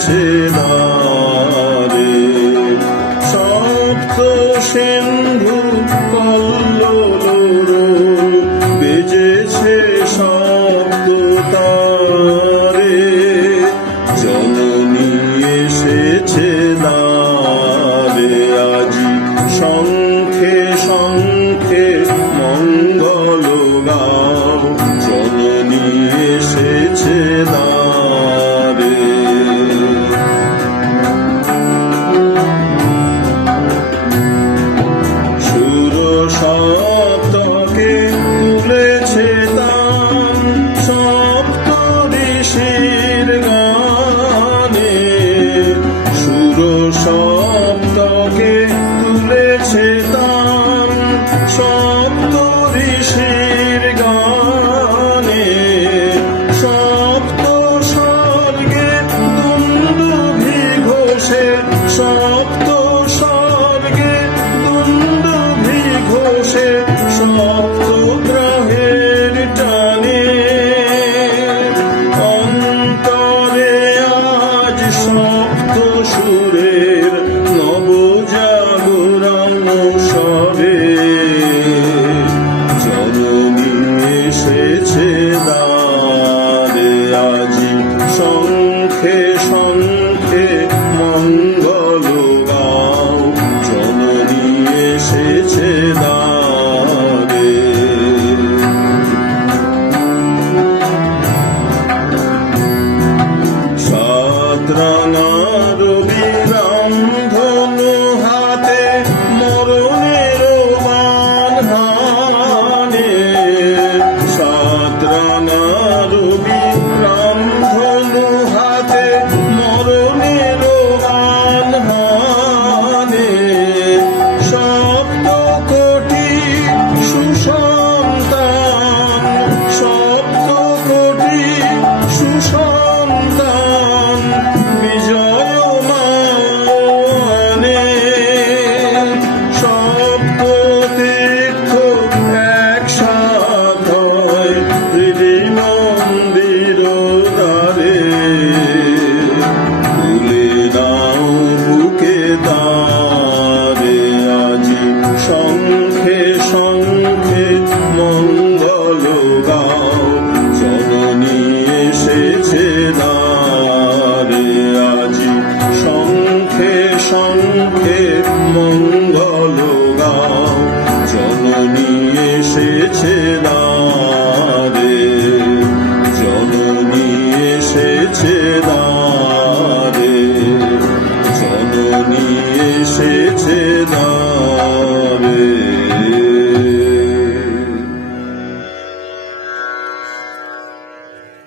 এসেছে দ্বারে। সপ্ত সিন্ধু কল্লোল বেজেছে শব্দ তারে, জননী এসেছে দ্বারে। আজি শঙ্খে শঙ্খে মঙ্গল গাও, জননী এসেছে দ্বারে। সুর সপ্তকে তুলেছে তান, সপ্ত ঋষির গানে। সুর সপ্তকে তুলেছে তান, সপ্ত ঋষির গানে। সপ্ত স্বর্গে দুন্দুভি ঘোষে, সপ্ত স্বর্গে দুন্দুভি ঘোষে, সপ্ত গ্রহের টানে। অন্তরে আজ সপ্ত সুরের নবজাগরণ সবে, জননী এসেছে দ্বারে। আজি শঙ্খে শঙ্খে মঙ্গল গাও, জননী এসেছে দ্বারে। সাত রাঙা